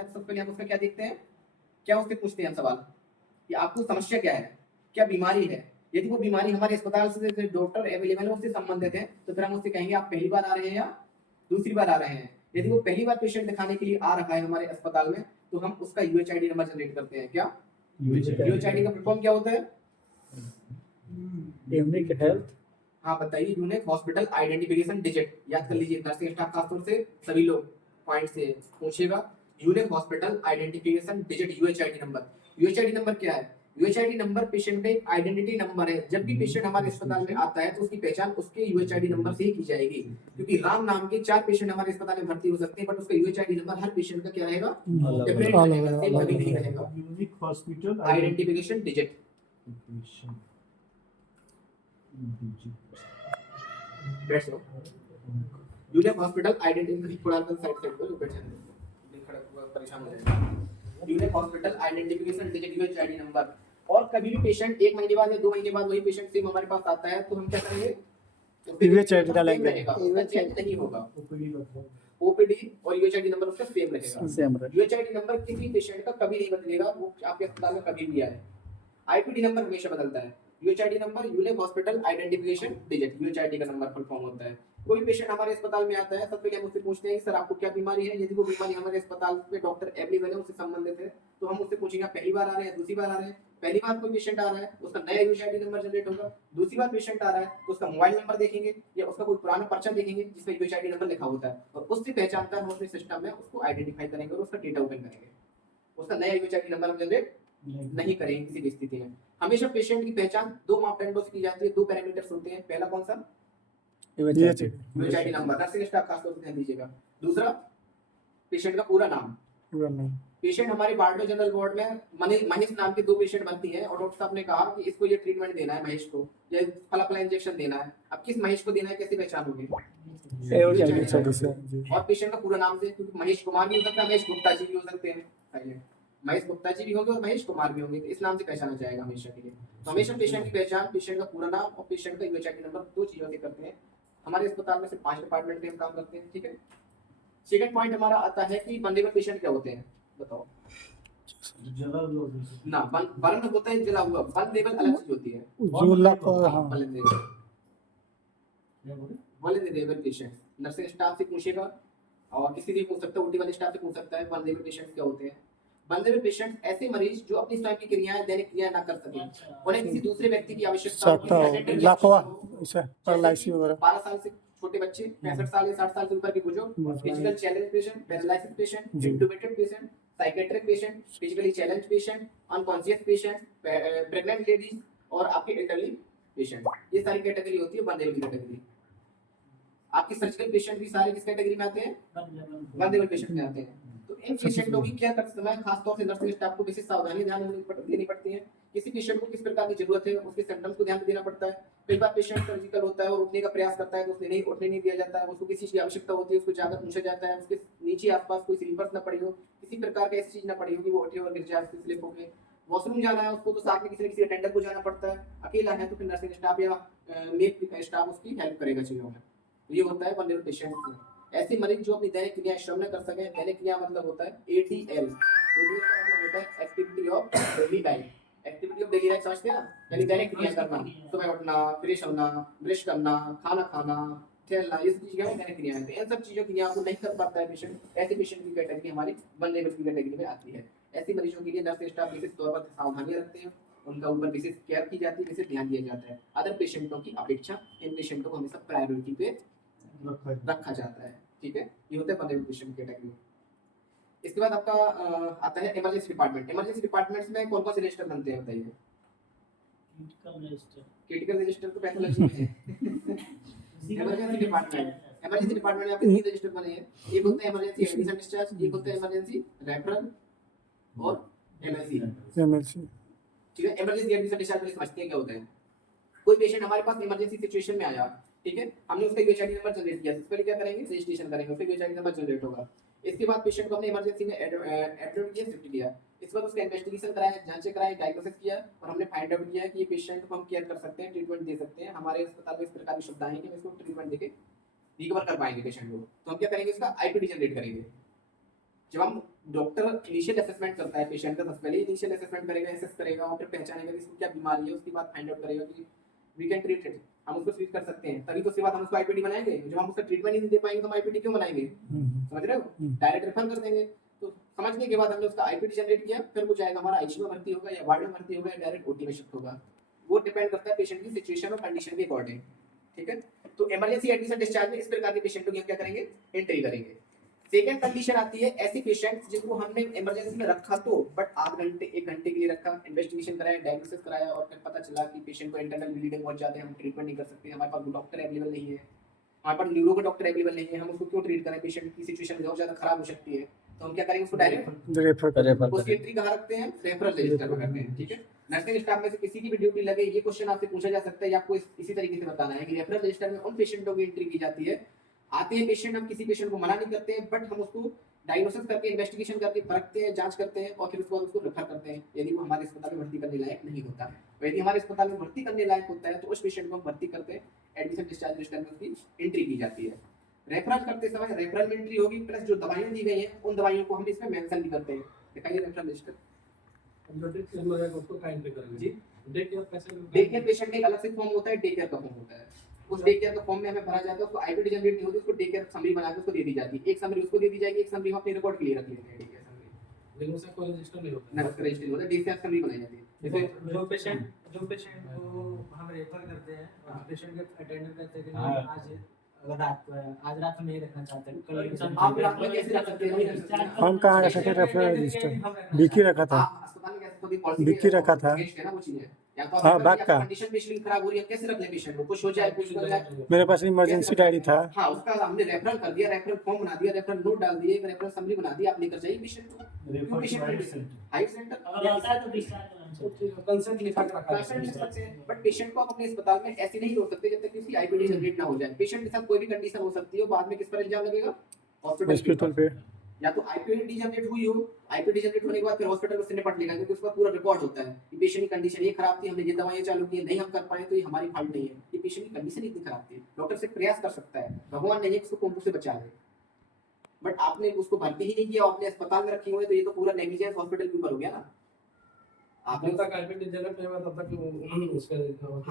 है, सबसे पहले हम उसका क्या देखते हैं, क्या उससे पूछते हैं हम सवाल कि आपको समस्या क्या है, क्या बीमारी है। यदि वो बीमारी हमारे अस्पताल से डॉक्टर अवेलेबल है उससे संबंधित है तो फिर हम उससे कहेंगे आप पहली बार आ रहे हैं या दूसरी बार आ रहे हैं। यदि वो पहली बार पेशेंट दिखाने के लिए आ रहा है हमारे अस्पताल में तो हम उसका यूएचआईडी नंबर जनरेट करते हैं। क्या यूएचआईडी का फुल फॉर्म क्या होता है? यूनिक हेल्थ, हाँ बताइए। Unique hospital identification digit. याद कर लीजिए, नर्सिंग स्टाफ खासतौर से सभी लोग पॉइंट से पूछेगा। Unique hospital identification digit UHID number. UHID number क्या है? यूएचआईडी नंबर पेशेंट का एक आइडेंटिटी नंबर है। जब भी पेशेंट हमारे अस्पताल में आता है तो उसकी पहचान उसके यूएचआईडी नंबर से ही की जाएगी, क्योंकि राम नाम के 4 पेशेंट हमारे अस्पताल में भर्ती हो सकते हैं, बट उसका यूएचआईडी नंबर हर पेशेंट का क्या रहेगा? डिफरेंट रहेगा, सेम कभी नहीं रहेगा। Unique hospital identification digit. बैठ जाओ। यूनिक हॉस्पिटल आइडेंटिफिकेशन थोड़ा सा साइड साइड को बैठ जाओ, खड़ा हुआ परेशान हो जाएगा। Unique hospital identification digit UHID number. और कभी भी पेशेंट 1 महीने बाद या 2 महीने बाद वही पेशेंट सेम हमारे पास आता है तो हम क्या करेंगे? यूएचआईडी डालेंगे, चेंज नहीं होगा। ओपीडी और यूएचआईडी नंबर उसका सेम रहेगा। यूएचआईडी नंबर किसी पेशेंट का कभी नहीं बदलेगा, वो आपके अस्पताल में कभी भी आए। आईपीडी नंबर हमेशा बदलता है। UHID number unique hospital identification digit, UHID का नंबर फुल फॉर्म होता है। कोई पेशेंट हमारे अस्पताल में आता है सबसे पहले हम उससे पूछते हैं सर आपको क्या बीमारी है। यदि वो बीमारी हमारे अस्पताल में डॉक्टर अवेलेबल है उससे संबंधित है तो हम उससे पूछेंगे पहली बार आ रहे हैं दूसरी बार आ रहे हैं। पहली बार कोई पेशेंट आ रहा है उसका नया यूएचआईडी नंबर जनरेट होगा। दूसरी बार पेशेंट आ रहा है तो उसका मोबाइल नंबर देखेंगे या उसका कोई पुराना पर्चा देखेंगे जिसमें यूएचआईडी नंबर लिखा होता है और उससे पहचान कर हम अपने सिस्टम में उसको आइडेंटिफाई करेंगे और उसका डेटा ओपन करेंगे। उसका नया यूएचआईडी नंबर हम जनरेट नहीं करेंगे किसी भी स्थिति में। हमेशा पेशेंट की पहचान 2 मापदंडों से की जाती है, 2 पैरामीटर्स होते हैं। पहला कौन सा? यूएचआईडी नंबर। नर्सिंग स्टाफ खास तौर से ध्यान दीजिएगा। दूसरा पेशेंट का पूरा नाम। पेशेंट हमारे बार्डो जनरल वार्ड में महेश नाम के 2 पेशेंट भर्ती हैं और डॉक्टर साहब ने कहा कि इसको ये ट्रीटमेंट देना है महेश को, या फला इंजेक्शन देना है। अब किस महेश को देना है कैसे पहचान होगी? और पेशेंट का पूरा नाम से, क्योंकि महेश कुमार भी हो सकता है, महेश गुप्ता जी भी हो सकते हैं। महेश गुप्ता जी भी होंगे और महेश कुमार भी होंगे, तो इस नाम से पहचाना जाएगा हमेशा के लिए। तो हमेशा पेशेंट की पहचान पेशेंट का पूरा नाम और पेशेंट का यूएचआईडी नंबर 2 चीजों से करते हैं। हमारे अस्पताल में सिर्फ 5 डिपार्टमेंट में हम काम करते हैं, ठीक है। सेकंड पॉइंट हमारा आता है कि वल्नरेबल पेशेंट क्या होते हैं, बताओ। ना बर्न होता है जला हुआ, वल्नरेबल अलग चीज होती है। वल्नरेबल पेशेंट नर्सिंग स्टाफ से पूछेगा और किसी से पूछ सकता है, ओटी वाले स्टाफ से पूछ सकता है वल्नरेबल पेशेंट क्या होते हैं। वल्नरेबल पेशेंट ऐसे मरीज जो अपनी स्वयं की क्रियाएं दैनिक क्रियाएं ना कर सके, उन्हें किसी दूसरे व्यक्ति की आवश्यकता होती है। 12 साल से छोटे बच्चे, 65 साल या 60 साल से ऊपर के बुजुर्ग, physical challenge patient, paralysis patient, intubated patient, psychiatric patient, physically challenge patient, unconscious patient, pregnant ladies और आपके एल्डरली पेशेंट, ये सारी कैटेगरी होती है वल्नरेबल कैटेगरी। आपके सर्जिकल पेशेंट भी सारे किस कैटेगरी में आते हैं? वल्नरेबल पेशेंट में आते हैं। तो इन पेशेंटों की क्या करते समय खास तौर से नर्सिंग स्टाफ को विशेष सावधानी देनी पड़ती है। किसी पेशेंट को किस प्रकार की जरूरत है उसके सिम्टम्स को ध्यान देना पड़ता है। कई बार पेशेंट सर्जिकल होता है और उठने का प्रयास करता है तो उसे उठने नहीं दिया जाता है, उसको किसी चीज की आवश्यकता होती है, उसको जाकर पूछा जाता है उसके नीचे आसपास कोई स्लीपर्स ना पड़ी हो, किसी प्रकार की ऐसी चीज ना पड़ी हो कि वो उठे और गिर जाए, उसकी स्लिप हो गई। वॉशरूम जाना है उसको तो साथ में किसी न किसी अटेंडर को जाना पड़ता है। अकेला है तो फिर नर्सिंग स्टाफ या मेड स्टाफ उसकी हेल्प करेगा चीजों में। ये होता है वल्नरेबल पेशेंट। ऐसे मरीज जो अपनी दैनिक क्रिया श्रम न कर सके। दैनिक क्रिया मतलब होता है एटीएल, का मतलब होता है activity of daily life. Activity of daily life समझते हैं ना, यानी दैनिक क्रिया करना, सुबह उठना, फ्रेश होना, ब्रश करना, खाना खाना, खेलना, ये सब चीजें दैनिक क्रिया है। इन सब चीजों की क्रिया को नहीं कर पाता है पेशेंट, ऐसे पेशेंट की कैटेगरी हमारी वल्नरेबल की कैटेगरी में आती है। ऐसे मरीजों के लिए नर्सिंग स्टाफ विशेष तौर पर सावधानियां रखते हैं, उनका ऊपर विशेष केयर की जाती है, विशेष ध्यान दिया जाता है। अदर पेशेंटों की अपेक्षा इन पेशेंटों को हमेशा प्रायोरिटी पे रखा जाता है, ठीक है। ये होता है वल्नरेबल पेशेंट कैटेगरी। इसके बाद आपका आता है इमरजेंसी डिपार्टमेंट। इमरजेंसी डिपार्टमेंट्स में कौन कौन से रजिस्टर बनते हैं बताइए? क्रिटिकल रजिस्टर तो पैथोलॉजी में है। इमरजेंसी डिपार्टमेंट में आपके 3 रजिस्टर बने हैं। एक होता है इमरजेंसी एडमिशन डिस्चार्ज, एक होता है इमरजेंसी रेफरल और एमएलसी। ठीक है, इमरजेंसी एडमिशन डिस्चार्ज में समझते हैं क्या होता है। कोई पेशेंट हमारे पास इमरजेंसी सिचुएशन में आया, ठीक है, हमने उसका यूएचआईडी नंबर जनरेट किया। सबसे पहले क्या करेंगे? रजिस्ट्रेशन करेंगे, फिर यूएचआईडी नंबर जनरेट होगा। इसके बाद पेशेंट को हमने इमरजेंसी में एडमिट किया, शिफ्ट किया। इसके बाद उसका इन्वेस्टिगेशन कराया, जांचें कराई, डायग्नोसिस किया और हमने फाइंड आउट किया कि ये पेशेंट को हम केयर कर सकते हैं, ट्रीटमेंट दे सकते हैं। हमारे अस्पताल में इस प्रकार की सुविधाएं हैं कि हम इसको ट्रीटमेंट देके रिकवर कर पाएंगे पेशेंट को। तो हम क्या करेंगे? इसका आईपीडी जनरेट करेंगे, जब हम डॉक्टर इनिशियल असेसमेंट करता है पेशेंट का, सबसे पहले इनिशियल असेसमेंट करेगा, एसेस करेगा और फिर पहचानेगा कि इसको क्या बीमारी है, उसके बाद फाइंड आउट करेगा कि वी कैन ट्रीट इट, हम उसको ट्रीट कर सकते हैं, तभी तो उसके बाद हम उसको आईपीडी बनाएंगे। जब हम उसका ट्रीटमेंट ही नहीं दे पाएंगे तो हम आईपीडी क्यों बनाएंगे, समझ रहे हो, डायरेक्ट रेफर कर देंगे। तो समझने के बाद हमने उसका आईपीडी जनरेट किया, फिर वो जाएगा हमारा आईसीयू में भर्ती होगा या वार्ड में भर्ती होगा या डायरेक्ट ओटी में शिफ्ट होगा, वो डिपेंड करता है पेशेंट की सिचुएशन और कंडीशन के अकॉर्डिंग, ठीक है। तो इमरजेंसी एडमिशन डिस्चार्ज में इस प्रकार के पेशेंट को हम क्या करेंगे, एंट्री करेंगे। सेकंड कंडीशन आती है ऐसी पेशेंट जिनको हमने इमरजेंसी में रखा तो बट आध घंटे 1 घंटे के लिए रखा, इन्वेस्टिगेशन कराया, डायग्नोसिस कराया और फिर पता चला कि पेशेंट को इंटरनल ब्लीडिंग बहुत ज्यादा है, हम ट्रीटमेंट नहीं कर सकते, हमारे पास डॉक्टर अवेलेबल नहीं है, हमारे पास न्यूरो का डॉक्टर अवेलेबल नहीं है, हम उसको क्यों ट्रीट करें, पेशेंट की सिचुएशन बहुत ज्यादा खराब हो सकती है, तो हम क्या करेंगे, उसको डायरेक्ट रेफर उसकी एंट्री कहाँ रखते हैं, रेफरल रजिस्टर में करते हैं, ठीक है। नर्सिंग स्टाफ में से किसी की भी ड्यूटी लगे, ये क्वेश्चन आपसे पूछा जा सकता है या आपको इसी तरीके से बताना है कि रेफरल रजिस्टर में उन पेशेंटों की एंट्री की जाती है, आते हैं पेशेंट, हम किसी पेशेंट को मना नहीं करते हैं बट हम उसको डायग्नोसिस करके, इन्वेस्टिगेशन करके परखते हैं, जांच करते हैं और फिर उसके बाद उसको रेफर करते हैं यदि वो हमारे अस्पताल में भर्ती करने लायक नहीं होता। और यदि हमारे अस्पताल में भर्ती करने लायक होता है तो उस पेशेंट को हम भर्ती करते हैं, एडमिशन डिस्चार्ज रजिस्टर में उसकी एंट्री की जाती है। रेफरल करते समय रेफरल में एंट्री होगी, प्लस जो दवाइयां दी गई हैं उन दवाइयों को हम इसमें मेंशन भी करते हैं, दिखाइए रेफरल रजिस्टर जी। डे केयर पेशेंट का एक अलग से फॉर्म होता है, डे केयर का फॉर्म होता है, उस डे केयर का फॉर्म में हमें भरा जाता है, उसको आईपीडी जनरेट नहीं होती, उसको डे केयर समरी बना के उसको दे दी जाती है, एक समरी उसको दे दी जाएगी, एक समरी हम अपने रिकॉर्ड के लिए रख लेते हैं, डे केयर समरी, लेकिन उसका कोई रजिस्टर नहीं होता ना उसका रजिस्टर होता है, डे केयर समरी बनाई जाती है। जैसे जो पेशेंट को हम रेफर करते हैं, पेशेंट के अटेंडर कहते हैं कि हाँ। नहीं, आज रात में नहीं रखना चाहते हैं, कल आप रात में कैसे रख सकते हैं, हम कहाँ रखे थे रेफरल रजिस्टर, बिकी रखा था, आप अस्पताल में कैसे खुद ही पॉलिसी बिक्की रखा था। है ना वो चीज है, या तो हाँ, बात का। कंडीशन पेशेंट की खराब हो रही है, कैसे रख ले पेशेंट को, कुछ हो जाए कुछ हो जाए, मेरे पास इमरजेंसी डायरी था, हाँ उसका हमने रेफरल कर दिया, रेफरल फॉर्म बना दिया, रेफरल नोट डाल दिए, एक रेफरल समरी बना दी, आप लेकर जाइए पेशेंट को, क्यों पेशेंट हाई सेंटर कंसेंट लिखा के रखा कंसर्न ले सकते हैं, बट पेशेंट को आप अपने अस्पताल में ऐसे नहीं रोक सकते जब तक कि उसकी आईपीडी जनरेट ना हो जाए। पेशेंट के साथ कोई भी कंडीशन हो सकती है, बाद में किस पर इल्जाम लगेगा, हॉस्पिटल पे। या तो आईपीडी जनरेट हुई हो, आईपीडी जनरेट होने के बाद फिर हॉस्पिटल उससे निपट लेगा, क्योंकि उसका पूरा रिकॉर्ड होता है कि पेशेंट की कंडीशन ये खराब थी, हमने ये दवाइयां चालू की, नहीं हम कर पाए तो ये हमारी फॉल्ट नहीं है, ये पेशेंट की कंडीशन इतनी खराब थी, डॉक्टर से प्रयास कर सकता है, भगवान नहीं है कि उसको कोम्बू से बचा ले, बट आपने उसको भर्ती ही नहीं किया, आपने अस्पताल में रखी हुई है, तो ये तो पूरा नेग्लिजेंस हॉस्पिटल के ऊपर हो गया ना। आपने जब तक आईपीडी जनरेट नहीं हुआ तब तक उसका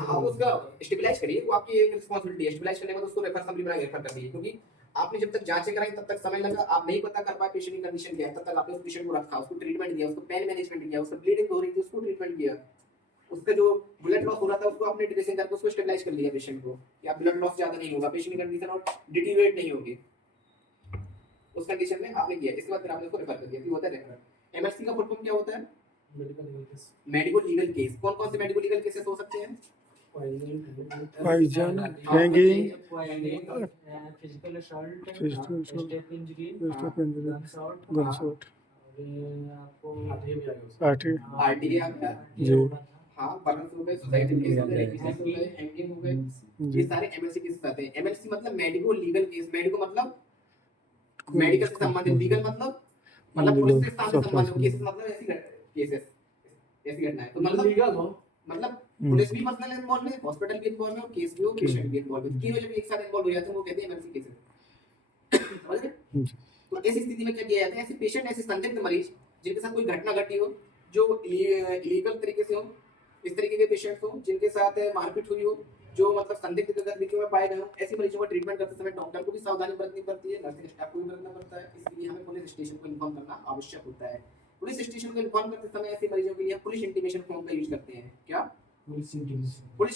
हाँ उसका स्टेबलाइज करिए, वो आपकी एक रिस्पांसिबिलिटी है, स्टेबलाइज करने के बाद उसको रेफर समरी बना के रेफर कर दीजिए, क्योंकि आपने जब तक जांचें कराई तब तक समय लगा, आप नहीं पता कर पाए पेशेंट की कंडीशन क्या है, तब तक आपने उस पेशेंट को रखा, उसको ट्रीटमेंट दिया, उसको पेन मैनेजमेंट किया, उसको ब्लीडिंग हो रही थी उसको ट्रीटमेंट किया, उसका जो ब्लड लॉस हो रहा था उसको आपने ड्रेसिंग करके उसको स्टेबलाइज कर लिया पेशेंट को कि आप ब्लड लॉस ज्यादा नहीं होगा, पेशेंट की कंडीशन और डिटीरियोरेट नहीं होगी, उस कंडीशन में आपने किया, इसके बाद फिर आपने उसको रेफर कर दिया, ये होता है रेफर। एमएससी का फुल फॉर्म क्या होता है, medical legal case, medical legal case. कौन कौन से मेडिकल लीगल केसेस हो सकते हैं, poison, hanging, physical assault, Physical assault, step injury, gunshot, आपको आर्टरी, आरटीए आपका, जी, हाँ बर्नस हो गए, सुसाइड केस हो गए, रेपिसिस हो गए, हैंगिंग हो गए, ये जी, सारे एमएलसी केसेस आते हैं। एमएलसी मतलब मेडिको लीगल केस, मेडिको मतलब मेडिकल से संबंधित, लीगल मतलब पुलिस के साथ संबंधित, केसेस मतलब ऐसी केसेस ऐसी घटना है, तो मतलब लीगल हो, मतलब पुलिस भी मतलब इन्वॉल्व है, हॉस्पिटल भी इन्वॉल्व है और केस भी हो, पेशेंट भी इन्वॉल्व है, तीनों जब एक साथ इन्वॉल्व हो जाते हैं वो कहते हैं एमएलसी केसेस, समझ गए। जी, तो ऐसी स्थिति में क्या किया जाता है, ऐसे पेशेंट, ऐसे संदिग्ध मरीज जिनके साथ कोई घटना घटी हो, जो इलीगल तरीके से हो, इस तरीके के पेशेंट हो जिनके साथ मारपीट हुई हो, जो मतलब संदिग्ध गतिविधियों में पाए गए हो, ऐसे मरीजों का ट्रीटमेंट करते समय डॉक्टर को भी सावधानी बरतनी पड़ती है, नर्सिंग स्टाफ को भी बरतना पड़ता है, इसलिए हमें पुलिस स्टेशन को इन्फॉर्म करना आवश्यक होता है। पुलिस स्टेशन को इन्फॉर्म करते समय ऐसे मरीजों के लिए पुलिस इंटीमेशन फॉर्म का यूज करते हैं। क्या पुलिस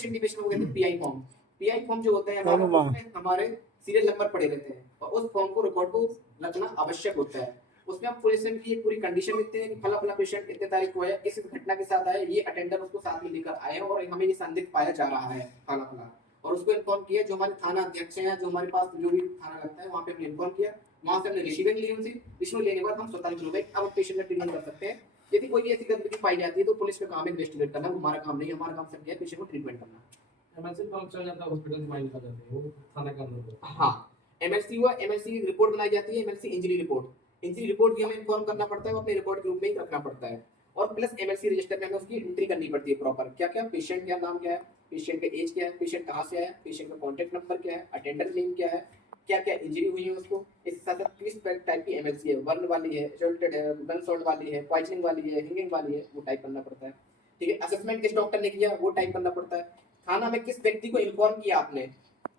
इंटीमेशन को कहते हैं पीआई फॉर्म। पीआई फॉर्म जो होता है उसमें हमारे सीरियल नंबर पड़े रहते हैं और उस फॉर्म को रिकॉर्ड को रखना आवश्यक होता है। उसमें आप पुलिस की एक पूरी कंडीशन लिखते हैं कि फला फला पेशेंट इतने तारीख को आया, इस घटना के साथ आया, ये अटेंडर उसको साथ में लेकर आए और हमें ये संदिग्ध पाया जा रहा है फला फला, और उसको इन्फॉर्म किया। जो हमारे थाना अध्यक्ष हैं, जो हमारे पास जो भी थाना लगता है वहाँ पे हमने इन्फॉर्म किया, वहाँ से हमने रिसीविंग ली उनसे, रिसीविंग लेने के बाद हम स्वतंत्र हो गए, अब पेशेंट का ट्रीटमेंट कर सकते हैं। यदि कोई भी ऐसी गतिविधि पाई जाती है तो पुलिस का काम है इन्वेस्टिगेट करना, वो हमारा काम नहीं है, हमारा काम सिर्फ है पेशेंट को ट्रीटमेंट करना। एमएलसी फॉर्म चल जाता है हॉस्पिटल की माइंड कर जाते हैं, वो थाना के अंदर होता है। हाँ, एमएलसी हुआ, एमएलसी की रिपोर्ट बनाई जाती है, MLC injury report. Injury report भी हमें इन्फॉर्म करना पड़ता है, वो अपने रिपोर्ट के रूप में ही रखना पड़ता है, और प्लस एमएलसी रजिस्टर में हमें उसकी एंट्री करनी पड़ती है प्रॉपर, क्या क्या पेशेंट क्या नाम क्या है, पेशेंट का एज क्या है, पेशेंट कहाँ से आया है, पेशेंट का कॉन्टैक्ट नंबर क्या है, अटेंडेंट नेम क्या है, क्या क्या इंजरी हुई है उसको, इसके साथ साथ किस टाइप की एमएलसी है, बर्न वाली है, जॉल्टेड है, गन शॉट वाली है, पॉइजनिंग वाली है, हिंगिंग वाली है, वो टाइप करना पड़ता है। ठीक है, असेसमेंट किस डॉक्टर ने किया वो टाइप करना पड़ता है। थाना में किस व्यक्ति को इन्फॉर्म किया आपने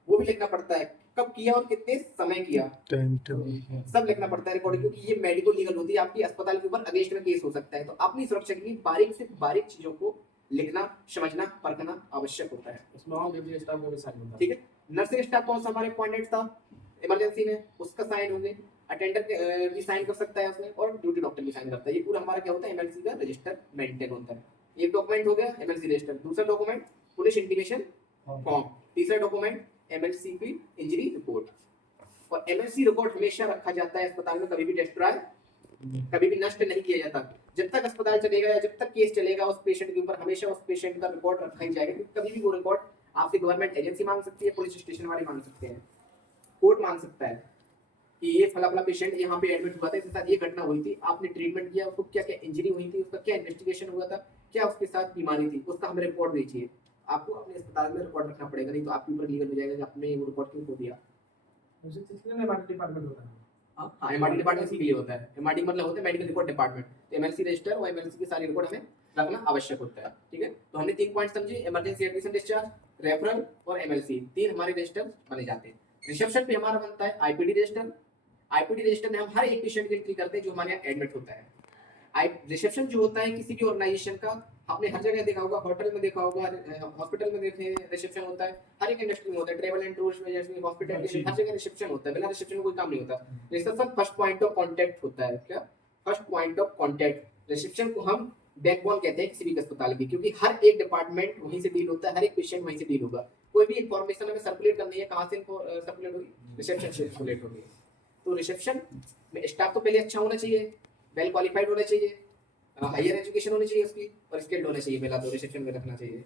वो भी लिखना पड़ता है, कब किया और कितने समय किया, टाइम टेबल सब लिखना पड़ता है रिकॉर्ड, क्योंकि ये मेडिकल लीगल होती है, आपकी अस्पताल के ऊपर अगेंस्ट में केस हो सकता है। तो अपनी सुरक्षा के लिए बारीक से बारीक चीजों को लिखना, समझना, परखना आवश्यक होता है। उसमें और ड्यूटी स्टाफ का भी साइन होता है। ठीक है, नर्सिंग स्टाफ कौन सा हमारे अपॉइंटेड था इमरजेंसी में, उसका साइन होंगे, अटेंडर भी साइन कर सकता है उसमें, और ड्यूटी डॉक्टर भी साइन करता है। ये पूरा हमारा क्या होता है, एमएलसी का रजिस्टर मेंटेन होता है। एक डॉक्यूमेंट हो गया एमएलसी रजिस्टर, दूसरा डॉक्यूमेंट पुलिस इंटीमेशन फॉर्म, तीसरा डॉक्यूमेंट एमएलसी की इंजरी रिपोर्ट। और एमएलसी रिकॉर्ड हमेशा रखा जाता है अस्पताल में, कभी भी डिस्ट्रॉय, कभी भी नष्ट नहीं किया जाता। जब तक अस्पताल चलेगा या जब तक केस चलेगा उस पेशेंट के ऊपर, हमेशा उस पेशेंट का रिकॉर्ड रखा ही जाएगा, क्योंकि कभी भी वो रिकॉर्ड आपसे गवर्नमेंट एजेंसी मांग सकती है, पुलिस स्टेशन वाले मांग सकते हैं, कोर्ट मांग सकता है कि ये फला फला पेशेंट यहाँ पे एडमिट हुआ था, इसके साथ ये घटना हुई थी, आपने ट्रीटमेंट किया, उसको क्या क्या इंजरी हुई थी, उसका क्या इन्वेस्टिगेशन हुआ था, क्या उसके साथ बीमारी थी, उसका हमें रिपोर्ट दीजिए। आपको अपने अस्पताल में रिकॉर्ड रखना पड़ेगा, नहीं तो आपके ऊपर लीगल हो जाएगा कि आपने वो रिकॉर्ड क्यों खो दिया। मुझे कितने एमआरटी डिपार्टमेंट होता है? हाँ, एमआरटी डिपार्टमेंट के लिए होता है। एमआरटी मतलब होता है मेडिकल रिकॉर्ड डिपार्टमेंट। तो एमएलसी रजिस्टर और एमएलसी के सारे रिकॉर्ड हमें रखना आवश्यक होता है। ठीक है, तो हमने 3 पॉइंट समझे, इमरजेंसी एडमिशन डिस्चार्ज, रेफरल और एमएलसी, 3 हमारे रजिस्टर बने जाते हैं। रिसेप्शन पे हमारा बनता है आईपीडी रजिस्टर। आईपीडी रजिस्टर में हम हर एक पेशेंट की एंट्री करते हैं जो हमारे यहाँ एडमिट होता है। रिसेप्शन जो होता है किसी भी ऑर्गेनाइजेशन का, आपने हर जगह देखा होगा, होटल में देखा होगा, हॉस्पिटल में देखे रिसेप्शन होता है, हर एक इंडस्ट्री में होता है, ट्रैवल एंड टूरिस्ट में, जैसे हॉस्पिटल हर जगह रिसेप्शन होता है, बिना रिसेप्शन कोई काम नहीं होता। Reception first point of contact होता है। क्या first point of contact, reception को हम बैकबोन कहते हैं किसी भी अस्पताल की, क्योंकि हर एक डिपार्टमेंट वहीं से डील होता है, हर एक पेशेंट वहीं से डील होगा। कोई भी इंफॉर्मेशन हमें सर्कुलेट करनी है, कहाँ से सर्कुलेट होगी, रिसेप्शन से सर्कुलेट होगी। तो रिसेप्शन में स्टाफ तो पहले अच्छा होना चाहिए, वेल क्वालिफाइड होना चाहिए, हायर एजुकेशन होनी चाहिए उसकी, और स्किल्ड होना चाहिए, पहला तो रिसेप्शन में रखना चाहिए।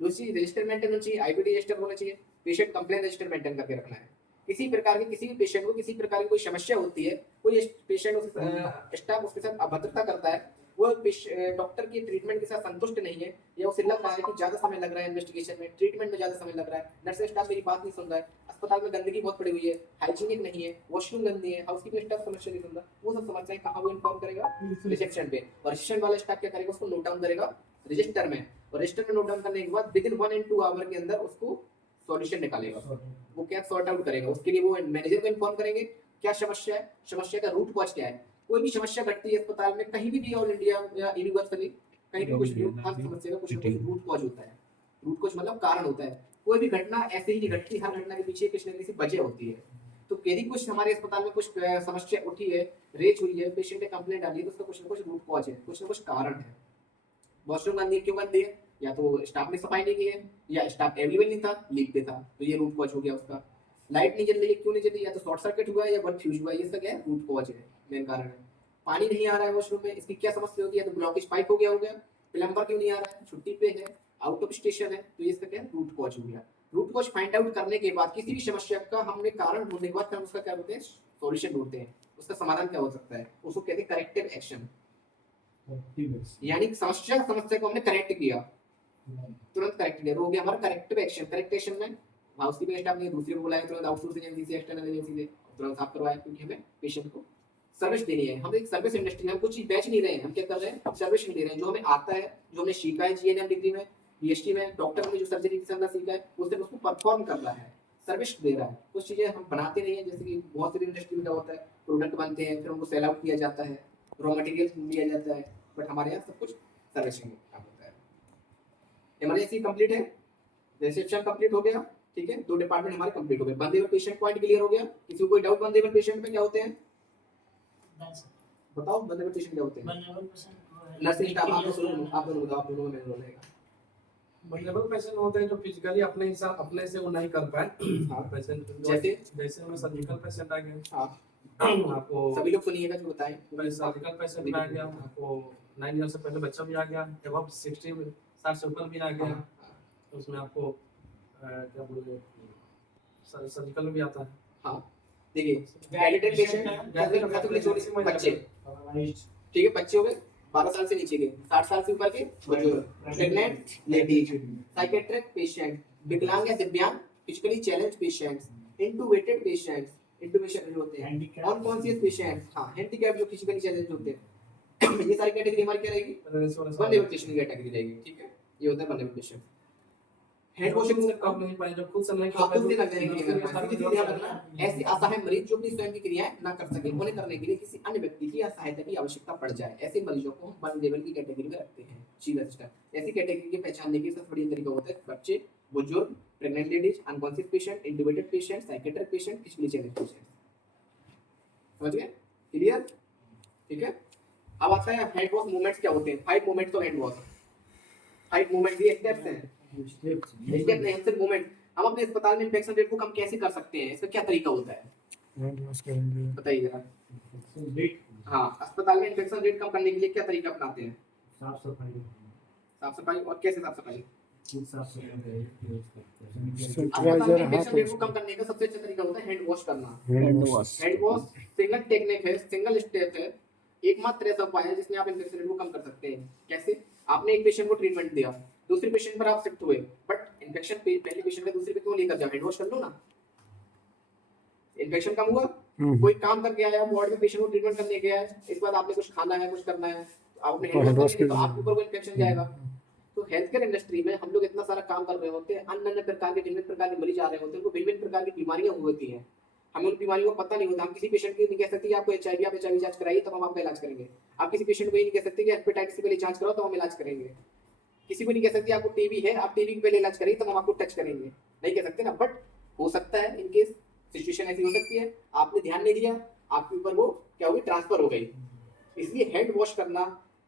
दूसरी रजिस्टर मेंटेन होना चाहिए, आईपीडी रजिस्टर होना चाहिए, पेशेंट कंप्लेंट रजिस्टर मेंटेन करके रखना है। किसी प्रकार की किसी भी पेशेंट को किसी प्रकार की कोई समस्या होती है, कोई पेशेंट स्टाफ उसके साथ अभद्रता करता है, वो डॉक्टर की ट्रीटमेंट के साथ संतुष्ट नहीं है, या उसे लग रहा है कि ज्यादा समय लग रहा है इन्वेस्टिगेशन में, ट्रीटमेंट में ज्यादा समय लग रहा है, नर्सिंग स्टाफ मेरी बात नहीं सुन रहा है, अस्पताल में गंदगी बहुत पड़ी हुई है, हाइजीनिक नहीं है, वॉशरूम गंदी है, हाउसकीपिंग स्टाफ समस्या नहीं सुन रहा, वो सब समस्याएं कहाँ वो इन्फॉर्म करेगा, रिसेप्शन पे। और रिसेप्शन वाला स्टाफ क्या करेगा, उसको नोट डाउन करेगा रजिस्टर में, और रजिस्टर में नोट डाउन करने के बाद विद इन 1 and 2 आवर के अंदर उसको सॉल्यूशन निकालेगा, वो क्या सॉर्ट आउट करेगा। उसके लिए वो मैनेजर को इन्फॉर्म करेंगे क्या समस्या है, समस्या का रूट कॉज क्या है। कोई भी समस्या घटती है अस्पताल में कहीं भी ऑल इंडिया या यूनिवर्सली कहीं भी कुछ भी हो, हर समस्या का कुछ ना कुछ रूट कॉज होता है। रूट कॉज मतलब कारण होता है, कोई भी घटना ऐसे ही नहीं घटती, हर घटना के पीछे किसी न किसी वजह होती है। तो यदि कुछ हमारे अस्पताल में कुछ समस्या उठी है, रेज हुई है, पेशेंट ने कंप्लेंट डाली है, तो उसका कुछ ना कुछ रूट कॉज है, कुछ ना कुछ कारण है। वॉशरूम गंदी क्यों गंदी है, या तो स्टाफ ने सफाई नहीं की है, या स्टाफ अवेलेबल नहीं था, लीक पे था, तो ये रूट कॉज हो गया उसका। लाइट नहीं जल रही है, क्यों नहीं जल रही, या तो शॉर्ट सर्किट हुआ है या बल्ब फ्यूज हुआ है, ये सब क्या है, रूट कॉज है, मेन कारण है। पानी नहीं आ रहा है वॉशरूम में, इसकी क्या समस्या होगी, या तो ब्लॉकेज पाइप हो गया, प्लम्बर क्यों नहीं आ रहा है, छुट्टी पे है, आउट ऑफ स्टेशन है, तो ये इसका क्या है, रूट कॉज हो गया। रूट कॉज फाइंड आउट करने के बाद किसी भी समस्या का हमने कारण ढूंढने के बाद फिर हम उसका क्या बोलते हैं, सॉल्यूशन ढूंढते हैं, उसका समाधान क्या हो सकता है, उसको कहते हैं करेक्टिव एक्शन। यानी समस्या को हमने करेक्ट किया, तुरंत करेक्ट किया, हो गया हमारा करेक्टिव एक्शन। करेक्ट एक्शन में हाउसकीपिंग स्टाफ ने दूसरे को बुलाया, तुरंत आउटसोर्सिंग एजेंसी से, एक्सटर्नल एजेंसी से तुरंत साफ करवाया, क्योंकि हमें पेशेंट को सर्विस देनी है। हम एक सर्विस इंडस्ट्री में, हम कुछ चीज बेच नहीं रहे हैं, हम क्या कर रहे हैं, सर्विस दे रहे हैं। जो हमें आता है, जो हमने सीखा है जीएनएम डिग्री में, बीएसटी में, डॉक्टर ने जो सर्जरी की संधा सीखा है, वो सिर्फ उसको परफॉर्म कर रहा है, सर्विस दे रहा है। कुछ चीजें हम बनाते नहीं है, जैसे कि बहुत सी इंडस्ट्री में क्या होता है, प्रोडक्ट बनते हैं, फिर उनको सेल आउट किया जाता है, रॉ मटेरियल लिया जाता है, बट हमारे यहाँ सब कुछ सर्विसिंग काम होता है। इमरजेंसी कंप्लीट है, रिसेप्शन कंप्लीट हो गया, ठीक है, 2 डिपार्टमेंट हमारे कंप्लीट हो गए। बंदेबल पेशेंट पॉइंट क्लियर हो गया, किसी को कोई डाउट बंदेबल पेशेंट में क्या होते हैं, बताओ बंदेबल पेशेंट क्या होते हैं। नर्सिंग स्टाफ आप दोनों बताओ, आप दोनों में रोल रहेगा। वल्नरेबल पेशेंट होते हैं जो फिजिकली अपने हिसाब अपने से वो नहीं कर पाए। हाँ, पेशेंट जैसे हमें सर्जिकल पेशेंट आ गया, हाँ, आपको सभी लोग सुनिएगा जो बताएं। सर्जिकल पेशेंट आ गया, आपको 9 ईयर से पहले बच्चा भी आ गया, एबव 60 से ऊपर भी आ गया, तो उसमें आपको क्या बोले सर्जिकल भी आता है। हाँ, देखिए वैलिडेटेड पेशेंट बच्चे, ठीक है, बच्चे हो गए 12 साल से नीचे के, 60 साल से ऊपर के बुजुर्ग, प्रेग्नेंट लेडीज, साइकेट्रिक पेशेंट, विकलांग या दिव्यांग, physically challenge patients, intubated patients, intubation जो होते हैं, Handicap. अनकॉन्शियस पेशेंट, हाँ हैंडीकैप जो फिजिकली चैलेंज होते हैं ये सारी कैटेगरी हमारी क्या रहेगी, वनरेबल पेशेंट की कैटेगरी रहेगी, ठीक है। ये होता है वनरेबल पेशेंट। हैंड वॉशिंग से काम नहीं पाए जब खुद से नहीं हाथों से लग जाएंगे, सीधी ध्यान रखना, ऐसे असहाय मरीज जो अपनी स्वयं की क्रियाएं ना कर सके, उन्हें करने के लिए किसी अन्य व्यक्ति की सहायता की आवश्यकता पड़ जाए, ऐसे मरीजों को हम वनरेबल की कैटेगरी में रखते हैं। सीधा सिस्टम ऐसी कैटेगरी के पहचानने के सबसे बढ़िया तरीका होता है बच्चे, बुजुर्ग, pregnant ladies, unconscious patient, intubated patient, psychiatric patient, physically challenged patient. समझ गए? क्लियर? ठीक है। अब आता है हैंड वॉश मूवमेंट्स क्या होते हैं। 5 movements of hand wash. 5 movements ये स्टेप्स हैं, स्टेप नहीं सिर्फ मूवमेंट। हम अपने अस्पताल में इन्फेक्शन रेट को कम कैसे कर सकते हैं, इसका क्या तरीका होता है हैंड वॉश करेंगे। बताइए जरा। हाँ, अस्पताल में इन्फेक्शन रेट कम करने के लिए क्या तरीका अपनाते हैं? साफ सफाई। साफ सफाई, और कैसे साफ सफाई? साफ सफाई सैनिटाइजर इन्फेक्शन रेट को हाथ कम करने का सबसे अच्छा तरीका होता है हैंड वॉश करना। Hand wash hand wash single technique है, सिंगल स्टेप है, एकमात्र ऐसा उपाय है जिसमें आप इन्फेक्शन रेट को कम कर सकते हैं। कैसे? आपने एक पेशेंट को ट्रीटमेंट दिया, दूसरे पेशेंट पर आप शिफ्ट हुए, बट इन्फेक्शन पहले पेशेंट का दूसरे पे क्यों लेकर जाओ, हैंड वॉश कर लो ना, इन्फेक्शन कम हुआ। कोई काम करके आया वार्ड में, पेशेंट को ट्रीटमेंट करने गया है, इस बाद आपने कुछ खाना है, कुछ करना है, आपने हैंड वॉश कर लिया तो आपके ऊपर वो इन्फेक्शन जाएगा। तो हेल्थ केयर इंडस्ट्री में हम लोग इतना सारा काम कर रहे होते हैं, अन्य अन्य प्रकार के भिन्न प्रकार के मरीज आ रहे होते हैं, उनको विभिन्न प्रकार की बीमारियां होती हैं, हमें उन बीमारियों को पता नहीं होता। हम किसी पेशेंट की नहीं कह सकते कि आपको एचआईवी, आप एचआईवी जांच कराइए तब हम आपका इलाज करेंगे। आप किसी पेशेंट को ये नहीं कह सकते कि हेपेटाइटिस की पहले जांच कराओ तो हम इलाज करेंगे। किसी को नहीं कह सकते आपको टीबी है, आप टीबी के पहले इलाज करिए तब हम आपको टच करेंगे, नहीं कह सकते ना। बट हो सकता है इन केस सिचुएशन ऐसी हो सकती है, आपने ध्यान नहीं दिया, आपके ऊपर वो क्या होगी, ट्रांसफर हो गई। इसलिए हैंड वॉश करना,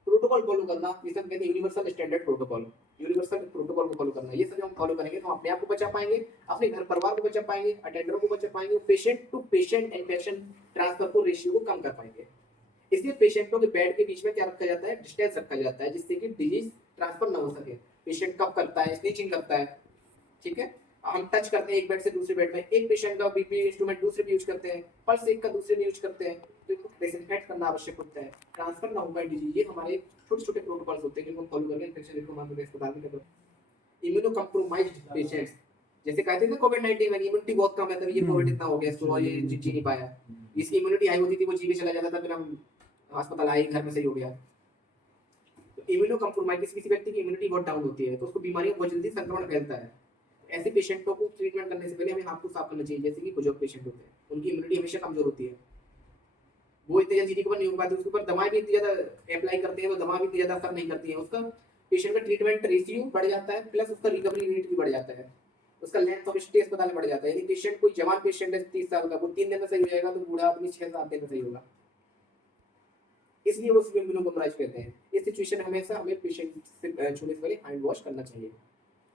प्रोटोकॉल फॉलो करना, जिसे हम कहते हैं universal standard protocol, universal protocol को फॉलो करना, ये सब हम फॉलो करेंगे तो हम अपने आप को बचा पाएंगे, अपने घर परिवार को बचा पाएंगे, अटेंडरों को बचा पाएंगे, patient to patient infection transfer को रेशियो को कम कर पाएंगे। इसलिए पेशेंटों के बेड के बीच में क्या रखा जाता है, डिस्टेंस रखा जाता है, जिससे कि डिजीज ट्रांसफर ना हो सके। पेशेंट कब करता है, स्नीचिंग करता है, ठीक है, हम टच करते हैं एक बेड से दूसरे बेड में, एक पेशेंट का बीपी इंस्ट्रूमेंट दूसरे भी यूज करते हैं, पल्स एक का दूसरे में यूज करते हैं, तो इनको डिसइंफेक्ट करना आवश्यक होता है, ट्रांसफर ना हो पाए डिजीज। ये हमारे छोटे छोटे प्रोटोकॉल्स होते हैं जिनको हम फॉलो करके इन्फेक्शन रेट को हम अपने अस्पताल में करते हैं। इम्यूनो कॉम्प्रोमाइज्ड पेशेंट्स, जैसे कहते थे कोविड-19 में इम्यूनिटी बहुत कम है, तब ये कोविड इतना हो गया, इसको और ये जी नहीं पाया, इसकी इम्यूनिटी हाई होती थी, वो जी के चला जाता था, फिर हम अस्पताल आए, घर में सही हो गया। तो इम्यूनो कॉम्प्रोमाइज, किसी व्यक्ति की इम्यूनिटी बहुत डाउन होती है तो उसको बीमारियां बहुत जल्दी संक्रमण फैलता है। ऐसे पेशेंटों को ट्रीटमेंट करने से पहले हमें हाथ को साफ करना चाहिए। जैसे कि बुजुर्ग पेशेंट होते हैं, उनकी इम्यूनिटी हमेशा कमजोर होती है, वो इतने जल्दी रिकवर नहीं हो पाते, उसके ऊपर दवाएं भी इतनी ज्यादा अप्लाई करते हैं, वो दवा भी इतनी ज्यादा असर नहीं करती है, उसका पेशेंट का ट्रीटमेंट रेशियो बढ़ जाता है, प्लस उसका रिकवरी रेट भी बढ़ जाता है, उसका लेंथ ऑफ स्टे अस्पताल में बढ़ जाता है। यदि पेशेंट कोई जवान पेशेंट है 30 साल का, वो 3 दिन में सही हो जाएगा, तो बूढ़ा आदमी 6-7 दिन में सही होगा। इसलिए वो इम्यूनोकॉम्प्रोमाइज कहते हैं। इस सिचुएशन में हमेशा हमें पेशेंट से छूने से पहले हैंड वॉश करना चाहिए,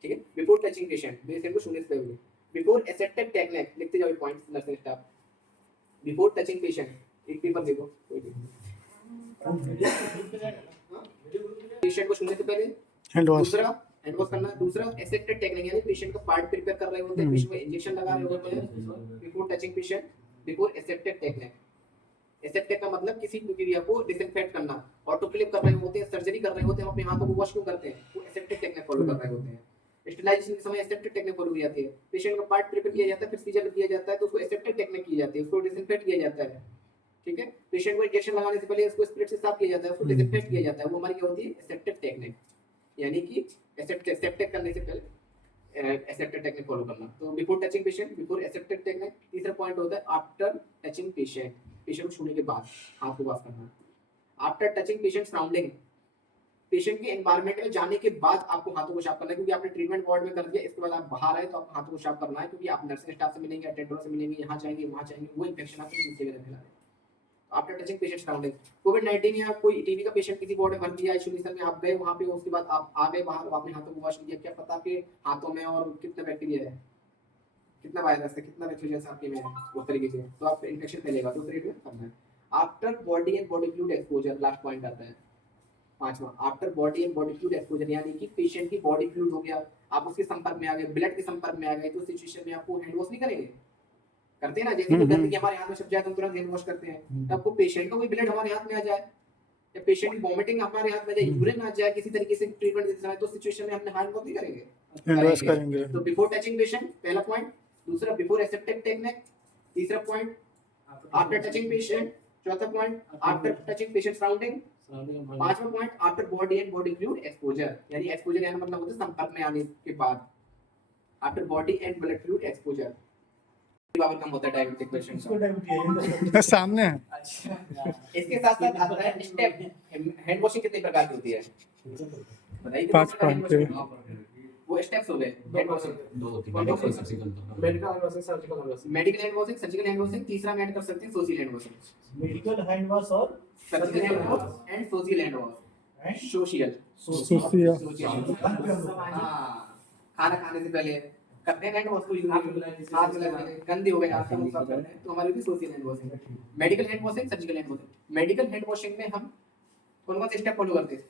ठीक है। बिफोर टचिंग पेशेंट, पेशेंट को छूने से पहले। बिफोर एसेप्टिक टेक्निक, लिखते जाओ points nursing staff. Before touching patient, एक पेपर देखो, पेशेंट को छूने से पहले हैंड वॉश दूसरा हैंड वॉश करना। दूसरा एसेप्टिक टेक्निक, यानी पेशेंट का पार्ट प्रिपेयर कर रहे होते हैं, पेशेंट को इंजेक्शन लगा रहे होते हैं। Before touching patient, before aseptic technique. Aseptic का मतलब किसी प्रक्रिया को डिसइंफेक्ट करना, ऑटोक्लेव कर रहे होते हैं, सर्जरी कर रहे होते हैं, हम अपने हाथों को वॉश क्यों करते हैं, वो एसेप्टिक टेक्निक फॉलो कर रहे होते हैं। स्टेरिलाइजेशन के समय एसेप्टिक टेक्निक फॉलो की जाती है, पेशेंट का पार्ट प्रिपेयर किया जाता है, फिर सीजर किया जाता है, तो उसको एसेप्टिक टेक्निक की जाती है, उसको डिसइंफेक्ट किया जाता है, ठीक है। पेशेंट को इंजेक्शन लगाने से पहले उसको स्पिरिट से साफ किया जाता है, उसको डिसइंफेक्ट किया जाता है, वो हमारी क्या होती है, एसेप्टिक टेक्निक, यानी कि एसेप्टिक करने से पहले एसेप्टिक टेक्निक फॉलो करना। तो before touching patient, before aseptic technique. तीसरा पॉइंट होता है आफ्टर टचिंग पेशेंट, पेशेंट को छूने के बाद हाथ को वॉश करना। After touching patient surrounding, patient के एनवायरनमेंट में जाने के बाद आपको हाथों को साफ करना है, क्योंकि आपने ट्रीटमेंट वार्ड में कर दिया, इसके बाद आप बाहर आए तो आपको हाथों को साफ करना है, क्योंकि आप नर्सिंग स्टाफ से मिलेंगे, अटेंडरों से मिलेंगे, यहाँ जाएंगे वहाँ जाएंगे, वो इन्फेक्शन आपसे दूसरी जगह फैला रहे हैं। आफ्टर टचिंग पेशेंट सराउंडिंग, कोविड-19 या कोई टीबी का पेशेंट किसी वार्ड में भर्ती है, आइसोलेशन में आप गए वहाँ पे, उसके बाद आप आ गए बाहर, आपने हाथों को वॉश किया, क्या पता आपके हाथों में और कितना बैक्टीरिया है, कितना वायरस है, कितना बैक्टीरिया आपके में है, उस तरीके से तो आप इन्फेक्शन फैलेगा, तो तरीके से करना है। After body and body fluid exposure, last point आता है पांचवा। After body and body fluid exposure, यानी कि पेशेंट की बॉडी फ्लूइड हो गया, आप उसके संपर्क में आ गए, ब्लड के संपर्क में आ गए, तो सिचुएशन में आपको हैंड वॉश नहीं करेंगे, करते हैं ना, जैसे कि गंदगी हमारे हाथ में छप जाए तो हम तुरंत हैंड वॉश करते हैं। तब को पेशेंट का कोई ब्लड हमारे हाथ में आ जाए या पेशेंट की वोमिटिंग हमारे हाथ में आ जाए, यूरिन आ जाए किसी तरीके से ट्रीटमेंट देते समय, तो सिचुएशन में हमने हैंड वॉश नहीं करेंगे, हैंड वॉश करेंगे। तो बिफोर टचिंग पेशेंट पहला पॉइंट। दूसरा बिफोर एसेप्टिक टेक्निक। तीसरा पॉइंट आफ्टर टचिंग पेशेंट, चौथा point after touching patient surrounding, पांचवा point after body and body fluid exposure, यानी एक्सपोजर यानी मतलब होता है संपर्क में आने के बाद, after body and blood fluid exposure power कम होता है डायबिटिक पेशेंट का। ये सामने है। अच्छा, इसके साथ साथ आता है स्टेप। हैंड वॉशिंग कितने प्रकार की होती है बताइए? 5 पॉइंट के। वो स्टेप्स हो गए hand washing. Medical hand washing, surgical hand washing. Medical hand washing, surgical hand washing, तीसरा हम ऐड कर सकते हैं social hand washing. Medical hand wash और surgical hand wash and social hand wash. Social social. हाँ, खाना खाने से पहले करते हैं हैंड वॉश को, हाथ मिलाते हैं, गंदे हो गए हाथ हम साफ करते हैं, तो हमारी भी social hand washing. Medical hand washing, surgical hand washing. Medical hand washing में हम कौन कौन से स्टेप फॉलो करते हैं?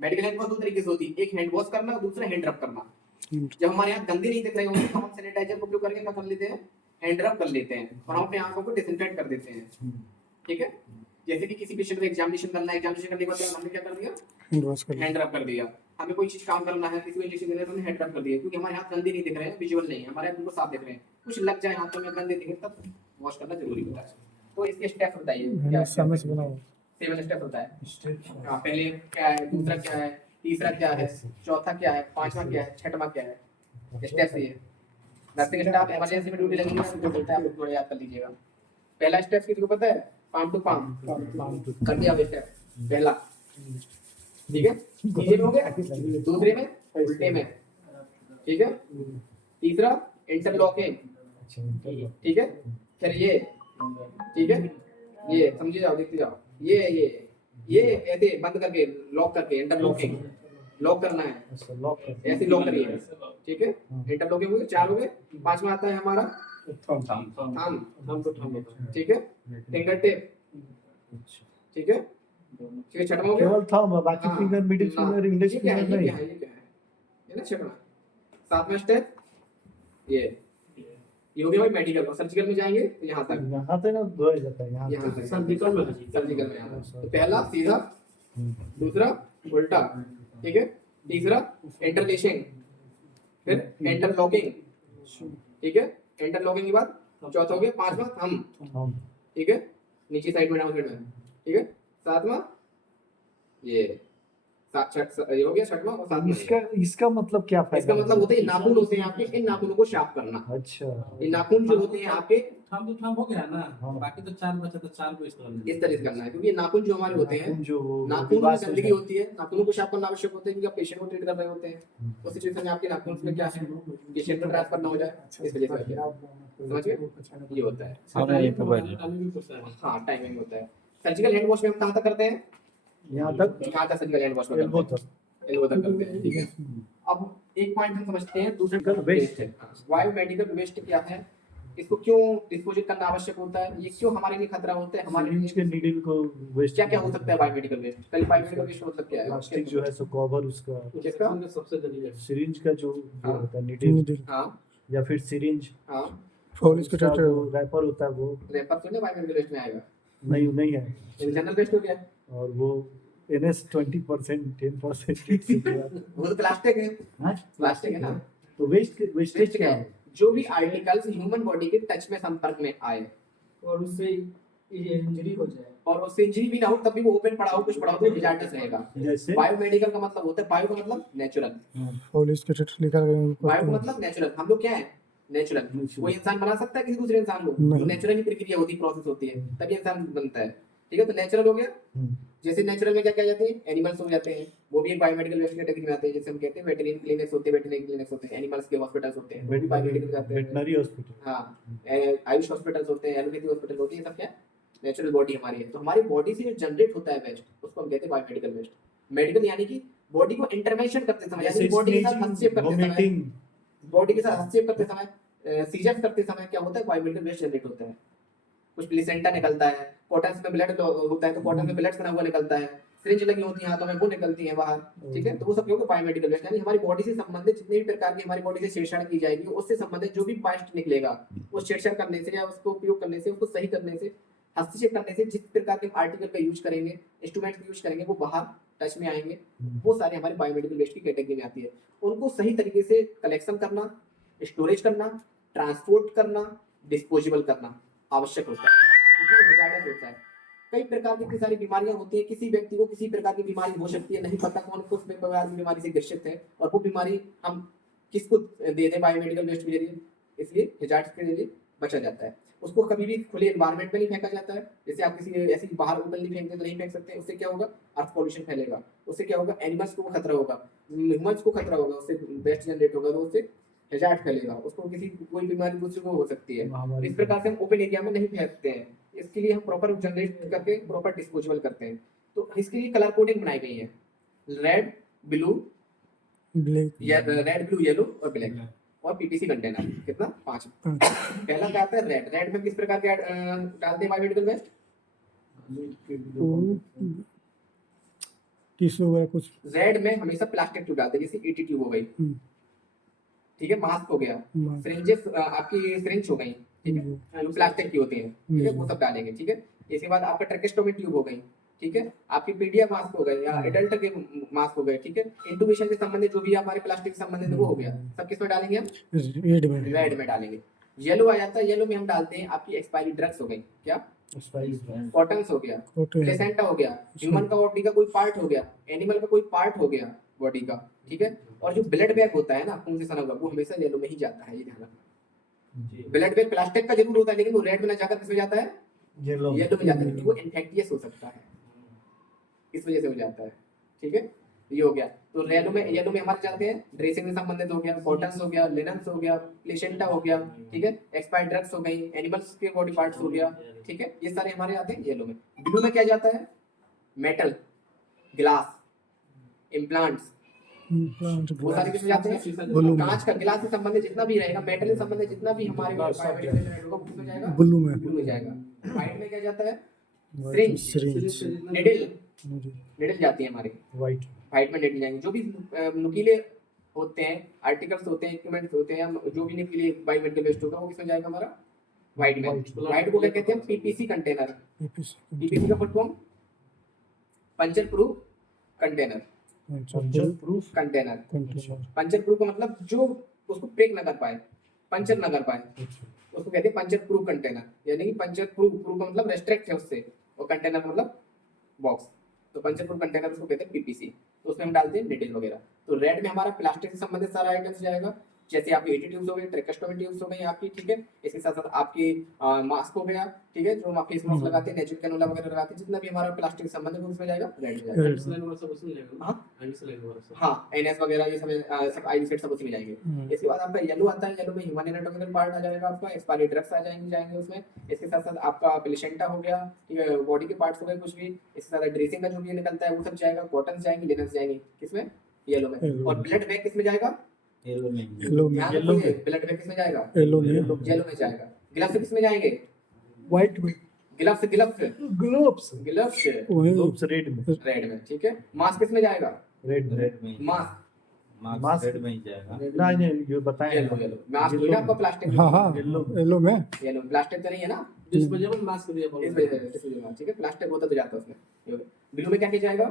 मेडिकल हैंड वॉश दो तरीके से होती है, एक हैंड वॉश करना और दूसरा हैंड रब करना। जब हमारे हाथ गंदे नहीं दिख रहे होंगे तो हम सैनिटाइजर का उपयोग करके क्या कर लेते हैं? हैंड रब कर लेते हैं और हम अपने आंखों को डिसइंफेक्ट कर देते हैं। ठीक है, जैसे कि किसी पेशेंट को एग्जामिनेशन करना है, एग्जामिनेशन करने के बाद हमने क्या कर दिया? हैंड वॉश कर हैंड रब कर दिया। हमें कोई चीज काम करना है, किसी को इंजेक्शन देना है तो हमने हैंड रब कर दिया, क्योंकि हमारे हाथ गंदे नहीं दिख रहे हैं, विजुअल नहीं है, हमारे हाथ बिल्कुल साफ दिख रहे हैं। कुछ लग जाए हाथों में गंदे दिखे तब वॉश करना जरूरी होता है। तो इसके स्टेप बताइए क्या? मैंने समय से बनाया। 7 स्टेप होता है। हाँ, पहले क्या है, दूसरा क्या है, तीसरा क्या है, चौथा क्या है, पांचवा क्या है, छठवां क्या है, स्टेप ये है। नर्सिंग स्टाफ इमरजेंसी में ड्यूटी लगेगी जो बोलता है आप थोड़ा याद कर लीजिएगा। पहला स्टेप किसको पता है? पाम टू पाम कर दिया स्टेप पहला। ठीक है, नीचे में हो गया, दूसरे में उल्टे में। ठीक है, तीसरा इंटरलॉकिंग। ठीक है, फिर ये, ठीक है, ये समझिए जाओ, देखते जाओ, ये ऐसे बंद करके लॉक करके इंटरलॉकिंग, लॉक करना है ऐसे लॉक करिए। ठीक है, इंटरलॉकिंग हो गए, 4 हो गए। पांचवा आता है हमारा थंब। ठीक है, फिंगर टिप। ठीक है, ठीक है, छठवां हो गया केवल थंब, बाकी हाँ, फिंगर, मिडिल हाँ, फिंगर, इंडेक्स ये क्या है, फिंगर ये नहीं। क्या है, ये क्या है, ये ना छठवां। सातवां स्टेप ये हो गया भाई मेडिकल। और सर्जिकल में जाएंगे तो यहाँ तक, यहाँ पे ना धोया जाता है, यहाँ यहाँ पे तक सर्जिकल में सर्जिकल में यहाँ तक। तो पहला सीधा, दूसरा उल्टा, ठीक है, तीसरा इंटरलेशिंग, फिर इंटरलॉकिंग। ठीक है, इंटरलॉकिंग के बाद चौथा हो गया, पांचवा थंब। ठीक है, नीचे साइड में, डाउन साइड में। ठीक है, सातवां ये ये हो गया, छठवां और सातवां। इसका मतलब क्या फायदा? इसका मतलब होता है नाखून होते हैं आपके, इन नाखूनों को शार्प करना। अच्छा, ये नाखून जो होते हैं आपके थंब तो थंब हो गया ना, हाँ। बाकी तो 4 बचा, तो 4 को इस्तेमाल इस तरह से करना है, क्योंकि ये नाखून जो हमारे होते हैं, जो नाखून में गंदगी होती है, नाखूनों को शार्प करना आवश्यक होता है, क्योंकि आप पेशेंट को ट्रीट कर रहे होते हैं। उस सिचुएशन में आपके नाखून में क्या है, पेशेंट को ट्रांसफर ना हो जाए, इस वजह से समझ गए, ये होता है। हाँ, टाइमिंग होता है। सर्जिकल हैंड वॉश में हम कहाँ तक करते हैं? यहाँ तक, यहाँ तक सर्जिकल हैंड वॉश में एल्बो करते तक। हैं, एल्बो तक करते हैं। ठीक है, अब एक पॉइंट हम समझते हैं, दूसरे Medical वेस्ट है। बायोमेडिकल वेस्ट क्या है, इसको क्यों डिस्पोज करना आवश्यक होता है, ये क्यों हमारे लिए खतरा होता है, हमारे सिरिंज लिए के नीडल को वेस्ट, क्या क्या हो सकता है बायोमेडिकल वेस्ट? पहले बायोमेडिकल वेस्ट मतलब क्या है? प्लास्टिक जो है सो कवर उसका, किसका? सबसे जरूरी है। सिरिंज का जो हाँ। होता है नीडल, हाँ या फिर सिरिंज हाँ, फॉल इसको उसका टेटर जो रैपर होता है वो रेपर तो नहीं बायोमेडिकल वेस्ट में आएगा, नहीं है, ये जनरल वेस्ट हो गया। और वो NS 20%, 10% वो तो प्लास्टिक है, हाँ? प्लास्टिक है ना। तो वेस्टेज वेस्ट क्या क्या है? है? जो भी आर्टिकल्स ह्यूमन बॉडी के टच में संपर्क में आए और उससे इंजरी हो जाए, और उससे इंजरी भी ना हो, तब भी वो ओपन पड़ा हो, कुछ पड़ा हो, तो डिजार्टस रहेगा। जैसे बायोमेडिकल का मतलब होता है, बायो का मतलब नेचुरल, फॉल इसको टेटर लिखा गया बायो का मतलब नेचुरल। हम लोग क्या है? नेचुरल। कोई इंसान बना सकता है किसी दूसरे इंसान को? नहीं। तो नेचुरली प्रक्रिया होती है, प्रोसेस होती है, तभी इंसान बनता है। ठीक है, तो नेचुरल हो गया। जैसे नेचुरल में क्या क्या जाते हैं? एनिमल्स हो जाते हैं, वो भी एक बायोमेडिकल वेस्ट कैटेगरी में आते हैं। जैसे हम कहते हैं वेटरनरी क्लिनिक्स होते हैं, वेटरनरी क्लिनिक्स होते हैं, एनिमल्स के हॉस्पिटल्स होते हैं, वो भी बायोमेडिकल जाते हैं। वेटनरी हॉस्पिटल, हाँ, आयुष हॉस्पिटल्स होते हैं, एलोपैथी हॉस्पिटल होती है, सब क्या नेचुरल बॉडी हमारी है। तो हमारी बॉडी से जो जनरेट होता है वेस्ट, उसको हम कहते हैं बायोमेडिकल वेस्ट। मेडिकल यानी कि बॉडी को इंटरवेंशन करते समय, यानी बॉडी के साथ हस्तक्षेप करते समय, बॉडी के साथ हस्तक्षेप करते समय, सीजर करते समय क्या होता है? बायोमेडिकल वेस्ट जनरेट होता है। कुछ प्लेसेंटा निकलता है, कॉटन में ब्लड होता है, तो कॉटन में ब्लड बना हुआ निकलता है, सिरिंज लगी होती है हाथों में, वो निकलती है बाहर। ठीक है, तो वो सब क्या होगा? Biomedical waste. यानी हमारी बॉडी से संबंधित जितने भी प्रकार की हमारी बॉडी से छेड़छाड़ की जाएगी, उससे संबंधित जो भी वेस्ट निकलेगा, उस छेड़छाड़ करने से या उसको उपयोग करने से, उसको सही करने से, हस्तक्षेप करने से, जिस प्रकार के आर्टिकल का यूज करेंगे, इंस्ट्रूमेंट का यूज करेंगे, वो बाहर टच में आएंगे, वो सारे हमारे बायोमेडिकल वेस्ट की कैटेगरी में आती है। उनको सही तरीके से कलेक्शन करना, स्टोरेज करना, ट्रांसपोर्ट करना, डिस्पोजेबल करना आवश्यक होता है, क्योंकि वो हैजार्डस होता है। कई प्रकार की इतनी सारी बीमारियां होती हैं, किसी व्यक्ति को किसी प्रकार की बीमारी हो सकती है, नहीं पता कौन किस प्रकार की बीमारी से ग्रसित है, और वो बीमारी हम किसको दे दें बायोमेडिकल वेस्ट के जरिए, इसलिए हैजार्ड्स के जरिए बचा जाता है। उसको कभी भी खुले एनवायरनमेंट में नहीं फेंका जाता है, जैसे आप किसी ऐसी बाहर ओपनली फेंकते तो नहीं फेंक सकते, उससे क्या होगा, अर्थ पॉल्यूशन फैलेगा, उससे क्या होगा, एनिमल्स को खतरा होगा, ह्यूमंस को खतरा होगा, उससे वेस्ट जनरेट होगा, तो उससे हैजार्ड फैलेगा, उसको किसी कोई बीमारी दूसरे को हो सकती है। इस प्रकार से हम ओपन एरिया में नहीं फेंकते हैं, इसके लिए हम प्रॉपर जनरेट करके प्रॉपर डिस्पोजेबल करते हैं। तो इसके लिए कलर कोडिंग बनाई गई है, रेड ब्लू ब्लैक या रेड ब्लू येलो और ब्लैक, और पीपीसी कंटेनर कितना 5। पहला क्या आता है, रेड। रेड में किस प्रकार के डालते हैं बायोमेडिकल वेस्ट, टिश्यू वगैरह कुछ। रेड में हमेशा प्लास्टिक ट्यूब डालते हैं, जैसे ईटी ट्यूब हो गई, ठीक है, मास्क हो गया, सिरिंजेस आपकी सिरिंज हो गई, ठीक है, जो प्लास्टिक की होती है, ठीक है, वो सब डालेंगे, ठीक है। इसके बाद आपका ट्रेकेस्टोमी ट्यूब हो गई, ठीक है, आपकी पीडिया मास्क हो गए या एडल्ट के मास्क हो गए, ठीक है, इंटुबेशन से संबंधित जो भी हमारे प्लास्टिक से संबंधित वो हो गया, सब किस में डालेंगे हम, रेड में डालेंगे। येलो आ जाता है, येलो में हम डालते हैं आपकी एक्सपायरी ड्रग्स हो गई, क्या, कॉटन्स हो गया, प्लेसेंटा हो गया, ह्यूमन का बॉडी का कोई पार्ट हो गया, एनिमल का कोई पार्ट हो गया बॉडी का, ठीक है। और जो ब्लड बैग होता है ना खून से सना हुआ, वो हमेशा येलो में ही जाता है, ये ध्यान रखना। ब्लड बैग प्लास्टिक का जरूर होता है, लेकिन वो रेड में ना जाकर किसमें जाता है, येलो में जाता है, क्योंकि वो इन्फेक्टियस हो सकता है, इस वजह से हो जाता है, ठीक है। ये हो गया, तो येलो में हमारे जाते हैं ड्रेसिंग से संबंधित हो गया, कॉटन्स हो गया, लिनन्स हो गया, प्लेसेंटा हो गया, ठीक है, एक्सपायर्ड ड्रग्स हो गई, एनिमल्स के बॉडी पार्ट्स हो गया, ठीक है, ये सारे हमारे आते हैं येलो में। ब्लू में क्या जाता है, मेटल, ग्लास, इम्प्लांट्स, वो सारे किसमें जाते हैं, कांच का, गिलास से संबंधित जितना भी रहेगा, मेटल से संबंधित जितना भी हमारे बायोमेडिकल होगा, किसमें जाएगा, ब्लू में। ब्लू में जाएगा। व्हाइट में क्या जाता है, सिरिंज, निडल जाती है हमारी, वाइट में निडल जाएंगे, जो भी नुकीले होते हैं, आर्टिकल्स होते हैं, इक्विपमेंट्स होते हैं, जो भी नुकीले बायोमेडिकल वेस्ट होगा वो किसमें जाएगा हमारा, वाइट में। वाइट को क्या कहते हैं, पीपीसी कंटेनर, पीपीसी का full form puncture proof container, container, puncture proof का मतलब जो उसको ब्रेक ना कर पाए, पंचर ना कर पाए, उसको कहते हैं पंचर प्रूफ कंटेनर, यानी कि पंचर प्रूफ का मतलब रेस्ट्रिक्ट है उससे, और कंटेनर मतलब बॉक्स, तो पंचर प्रूफ कंटेनर उसको कहते हैं पीपीसी। तो उसमें हम डालते हैं निडल वगैरह। तो रेड में हमारा प्लास्टिक से संबंधित सारा आइटम्स जाएगा, जैसे आपकी एटी ट्यूब्स हो गई, ट्रेकेस्टोमी ट्यूब्स हो गई आपकी, ठीक है। इसके साथ साथ आपकी मास्क हो गया, ठीक है, जो हम फेस मास्क लगाते हैं, नेचुरल कैनोला वगैरह लगाते हैं, जितना भी हमारा प्लास्टिक से संबंधित है उसमें जाएगा, रेड में जाएगा। हाँ, एनएस वगैरह ये सब आईडी सेट सब उसमें जाएंगे। इसके बाद आपका येलो आता है, येलो में ह्यूमन एनाटॉमिकल पार्ट आ जाएगा आपका, एक्सपायरी ड्रग्स आ जाएंगे उसमें। इसके साथ साथ आपका प्लेसेंटा हो गया, ठीक है, बॉडी के पार्ट्स हो गए कुछ भी। इसके साथ ड्रेसिंग का जो भी निकलता है वो सब जाएगा, कॉटन जाएंगे, लिनन्स जाएंगे, किसमें, येलो में। और ब्लड बैग किसमें जाएगा, येलो में। ब्लड बैग किसमें जाएगा, येलो में जाएगा। ग्लव्स किसमें जाएंगे, व्हाइट में। ग्लव्स रेड में, ठीक है। मास्क किसमें जाएगा, रेड में, मास्क रेड में ही जाएगा। नहीं ये बताएं। येलो मास्क जो है ना आपका प्लास्टिक, हाँ येलो में, येलो प्लास्टिक तो नहीं है ना, डिस्पोजेबल मास्क दिया बोलो। इस वजह से, ठीक है, प्लास्टिक होता तो जाता उसमें। ब्लू में क्या किया जाएगा,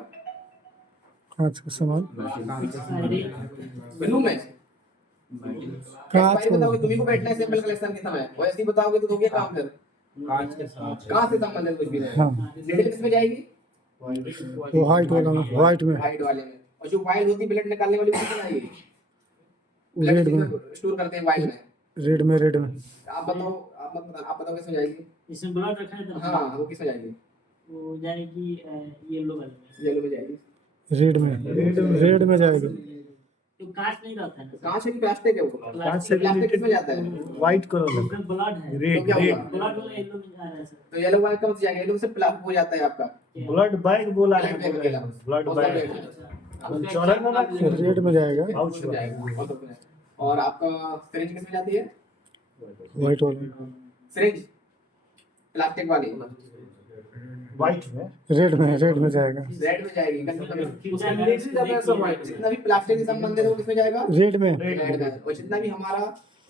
कांच का सामान। ब्लू में कांच बताओगे, तुम्ही को बैठना है सैंपल कलेक्शन के समय, और ऐसे ही बताओगे तो हो गया काम फिर। कांच के साथ कहाँ से संबंधित कुछ भी नहीं। हाँ। निडल किसमें जाएगी, वो वाइट वाला में, व्हाइट वाले में। और जो वाइल होती है ब्लड निकालने वाली वो किसमें जाएगी, रेड में, स्टोर करते हैं वाइल में। रेड में आप बताओ किसमें जाएगी, इसमें ब्लड रखा है तो हाँ वो किसमें जाएगी, वो जाएगी येलो वाले में। येलो में जाएगी। रेड में जाएगी। तो कांच नहीं रहता है ना, कांच है कि प्लास्टिक है, वो कांच से प्लास्टिक किसमें जाता है, व्हाइट कलर उसमें ब्लड है, तो क्या होगा, ब्लड वाला येलो में जा रहा है सर। तो येलो वाला कम से जाएगा, येलो से प्लास्टिक हो जाता है आपका ब्लड बैग बोला है, ब्लड बैग, ब्लड बैग अच्छा। रेड में जाएगा। जाएगा। और आपका सिरिंज किसमें जाती है, व्हाइट वाला, सिरिंज प्लास्टिक वाली व्हाइट में, रेड में जाएगा। रेड में जाएगी, जितना भी प्लास्टिक से संबंधित है वो किसमें जाएगा, रेड में। और जितना भी हमारा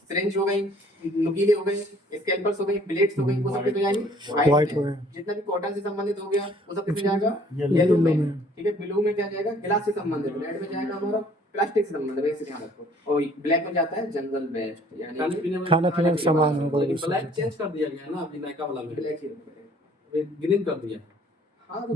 सिरिंज हो गई, नुकीले हो गए, स्कैल्पल्स हो गई, ब्लेड्स हो गई, वो सब किसमें जाएंगी, व्हाइट में। जितना भी कॉटन से संबंधित हो गया वो सब किसमें जाएगा, येलो में। ठीक है। ब्लू में क्या जाएगा, गिलास से संबंधित, रेड में जाएगा हमारा प्लास्टिक से संबंध है, इसे ध्यान रखो। और ब्लैक में जाता है जनरल वेस्ट, यानी खाने पीने में खाना पीने का सामान है, कोई भी ब्लैक चेंज कर दिया गया है ना अभी नयका वाला में, ब्लैक ही ग्रीन कर दिया। हाँ तो